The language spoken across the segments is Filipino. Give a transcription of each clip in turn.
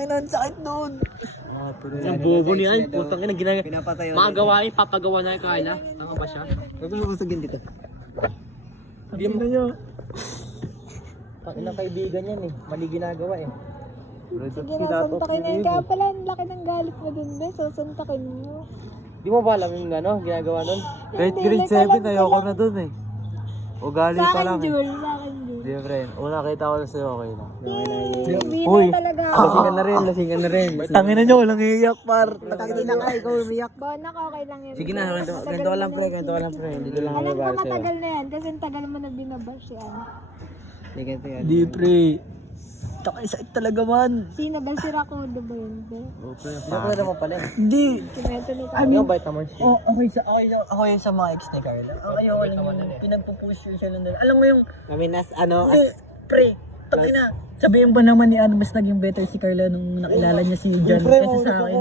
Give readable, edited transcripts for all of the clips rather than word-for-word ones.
Tangina, sakit doon. Ang bobo niya. Putang ina, Pinapatayo. magawain, papagawa na yung Carla. Tama ba siya? Huwag mo busugin dito. Hindi mo nyo. Ang kaibigan yan eh. Mali ginagawa eh. Sige na, suntakin na yun. Kaya pala, ang laki ng galit mo dun, be. So, suntakin mo. Di mo ba alam yung ginagawa nun? Kahit Hindi, grade like, alam 7, ayoko na dun eh. Ugali Sa pa akin, lang eh. Jul. Sa akin, Jul. Hindi, friend. Una kita ko na sa'yo, okay na. Hindi Uy. na talaga. Lasingan na rin, lasingan na rin. Tangina nyo, walang iiyak, par. Nakakiti na ka, ikaw umiyak. Bonak, okay lang yun. Sige na, ganito ka lang pre, ganito ka lang pre. Hindi ko lang Alam ko mababasa sa'yo. matagal na yan, kasi ang tagal mo na binabash yan. Hindi ganito yan. Hindi, pre. Takay sakit talaga man. Sino ba? Si Rakudo ba yun, be? Pinakuha naman pala eh. Hindi. Kineto na Ano yung vitamins? Oh, ako yun sa mga ex ni Carl. Ayoko lang yung pinagpupush yun siya nun. Alam mo yung, Kami pre, takina. Sabihin ba naman ni ano, mas naging better si Carla nung nakilala niya si John kasi sa akin.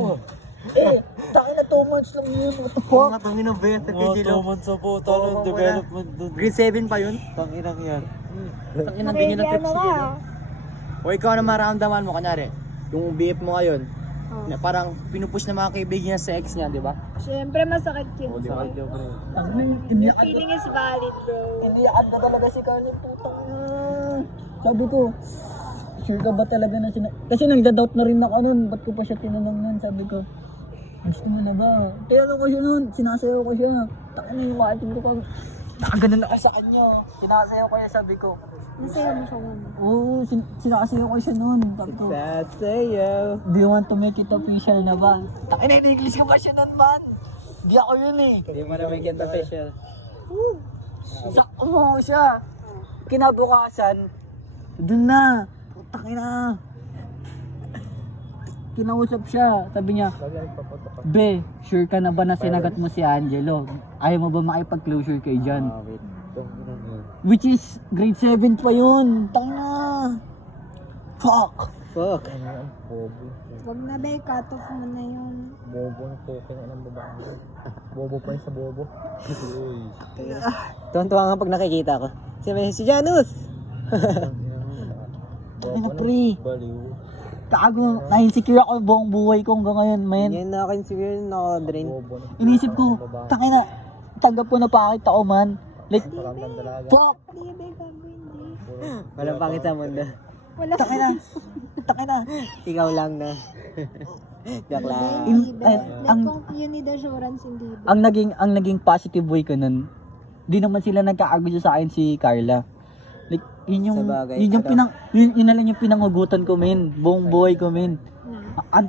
Takina 2 months lang yun. What the fuck? Tangina better kay 2 Gilo. months sa puta ng development dun. Grade 7 pa yun? Tanginang yan. Tangina, hindi niya na trip ano si ka? Gino. O ikaw na maramdaman mo, kanyari, yung BF mo ngayon, Oh. na parang pinupush na mga kaibigan niya sa ex niya, di ba? Siyempre, masakit yun. Your feeling is valid, bro. Iniyakan na talaga si Carla. Putang ina. Sabi ko, sure ka ba talaga na kasi nagda-doubt na rin ako nun. Ba't ko pa siya tinanong nun? Sabi ko, gusto mo na ba? Tinanong ko siya nun. Sinasayaw ko siya. Takina yung attitude ko. Nakaganan ako sa kanya. Sinasayaw ko siya, sabi ko. Nasaya mo siya naman. Oo, sinasayaw ko siya nun. Sabi ko, Sasayaw. do you want to make it official na ba? Takina, in-English ko ba siya nun, man? Di ako yun eh. Hindi mo na make it official. Sakto mo siya. Kinabukasan, dun na. Putang ina. Kinausap siya. Sabi niya, Be, sure ka na ba na sinagat mo si Angelo? Ayaw mo ba makipag-closure kay John? Wait. Which is, grade 7 pa yun. Tangina. Fuck. Fuck. Wag na, be. Cut off mo na yun. Bobo na token ng babae. Bobo pa yun sa bobo. Tuwan-tuwa nga pag nakikita ko. Si Janus! Tangina, pre. Baliw. Kago, na-insecure ako buong buhay ko hanggang ngayon, man. Yan na akin siguro naka-drain. Bobo na. Inisip ko, tangina, tanggap ko na pakit ako, man. Like, Parang dalaga. fuck. Hindi, be. Gago, hindi. Walang pangit sa mundo. Wala Takina. Takina. Ikaw lang na. Joke lang. You need assurance, hindi ba? Ang naging positive way ko nun, di naman sila nagkaagusto sa akin si Carla. Like, yun yung Sabagay, yun yung ano? yun na lang yung pinangugutan ko, men. Buong buhay ko, men. Na.